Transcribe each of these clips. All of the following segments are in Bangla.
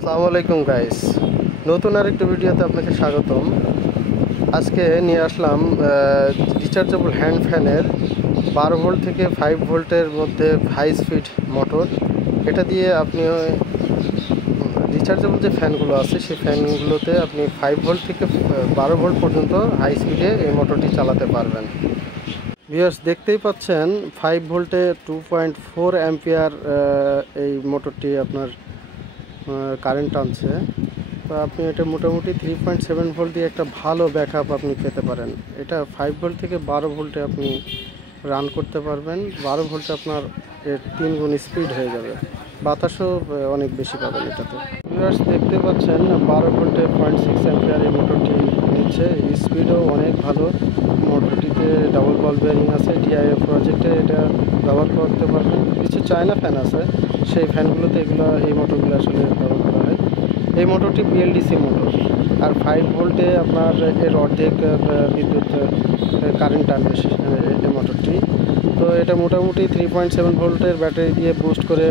আসসালামু আলাইকুম গাইস, নতুন আরেকটা ভিডিওতে আপনাকে স্বাগতম। আজকে নিয়ে আসলাম রিচার্জেবল হ্যান্ড ফ্যানের 12 ভোল্ট থেকে 5 ভোল্টের মধ্যে হাই স্পিড মোটর। এটা দিয়ে আপনি রিচার্জেবল যে ফ্যানগুলো আছে সেই ফ্যানগুলোতে আপনি 5 ভোল্ট থেকে 12 ভোল্ট পর্যন্ত হাই স্পিডে এই মোটরটি চালাতে পারবেন। ভিউয়ার্স, দেখতেই পাচ্ছেন 5 ভোল্টে 2.4 অ্যাম্পিয়ার এই মোটরটি আপনার কারেন্ট টানছে। তো আপনি এটা মোটামুটি 3.7 ভোল্ট দিয়ে একটা ভালো ব্যাকআপ আপনি পেতে পারেন। এটা 5 ভোল্ট থেকে 12 ভোল্টে আপনি রান করতে পারবেন। 12 ভোল্টে আপনার এর 3 গুণ স্পিড হয়ে যাবে, বাতাসও অনেক বেশি পাবেন এটাতে। ভিউয়ার্স, দেখতে পাচ্ছেন 12 ভোল্টে 0.6 অ্যাম্পিয়ার এই মোটরটি নিচ্ছে। স্পিডও অনেক ভালো। মোটরটিতে ডাবল বল বেয়ারিং আছে। ডিআইএফ প্রজেক্টে এটা ব্যবহার করতে পারবেন। কিছু চায়না ফ্যান আছে, সেই ফ্যানগুলোতে এই মোটরগুলো আসলে ব্যবহার করা হয়। এই মোটরটি বিএলডিসি মোটর, আর 5 ভোল্টে আপনার এর অর্ধেক বিদ্যুৎ কারেন্ট টানবে এই মোটরটি। তো এটা মোটামুটি 3.7 ভোল্টের ব্যাটারি দিয়ে বুস্ট করে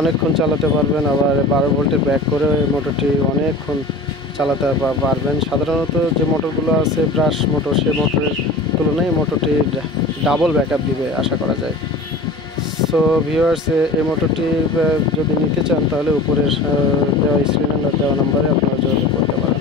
অনেকক্ষণ চালাতে পারবেন। আবার 12 ভোল্টের ব্যাক করে এই মোটরটি অনেকক্ষণ চালাতে পারবেন। সাধারণত যে মোটরগুলো আছে ব্রাশ মোটর, সেই মোটরের তুলনায় এই মোটরটি ডাবল ব্যাকআপ দিবে আশা করা যায়। সো ভিউয়ার্স, এই মোটরটি যদি নিতে চান তাহলে উপরে দেওয়া স্ক্রিনে দেওয়া নাম্বারে আপনারা যোগাযোগ করতে পারেন।